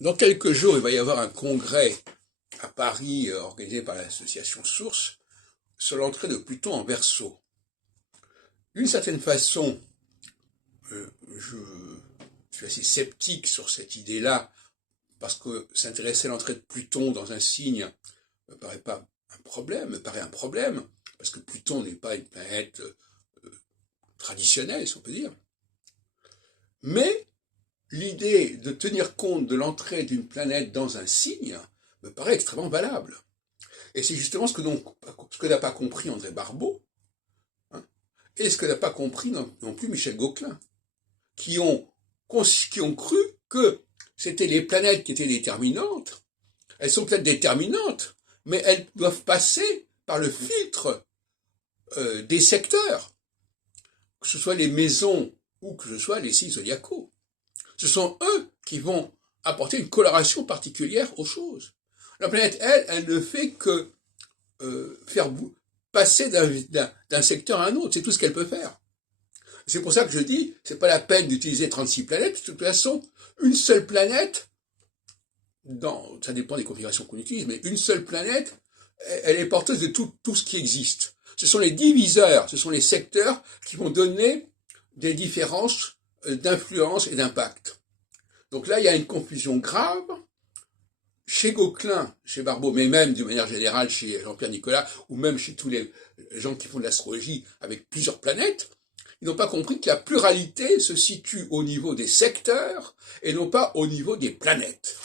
Dans quelques jours, il va y avoir un congrès à Paris organisé par l'association Source sur l'entrée de Pluton en Verseau. D'une certaine façon, je suis assez sceptique sur cette idée-là parce que s'intéresser à l'entrée de Pluton dans un signe me paraît pas un problème, me paraît un problème parce que Pluton n'est pas une planète traditionnelle, si on peut dire. Mais l'idée de tenir compte de l'entrée d'une planète dans un signe me paraît extrêmement valable. Et c'est justement ce que n'a pas compris André Barbeau, hein, et ce que n'a pas compris non plus Michel Gauquelin, qui ont cru que c'était les planètes qui étaient déterminantes. Elles sont peut-être déterminantes, mais elles doivent passer par le filtre des secteurs, que ce soit les maisons ou que ce soit les signes zodiacaux. Ce sont eux qui vont apporter une coloration particulière aux choses. La planète, elle ne fait que faire passer d'un secteur à un autre. C'est tout ce qu'elle peut faire. C'est pour ça que je dis, c'est pas la peine d'utiliser 36 planètes. De toute façon, une seule planète, ça dépend des configurations qu'on utilise, mais une seule planète, elle est porteuse de tout ce qui existe. Ce sont les diviseurs, ce sont les secteurs qui vont donner des différences d'influence et d'impact. Donc là, il y a une confusion grave. Chez Gauquelin, chez Barbeau, mais même d'une manière générale chez Jean-Pierre Nicolas, ou même chez tous les gens qui font de l'astrologie avec plusieurs planètes, ils n'ont pas compris que la pluralité se situe au niveau des secteurs et non pas au niveau des planètes.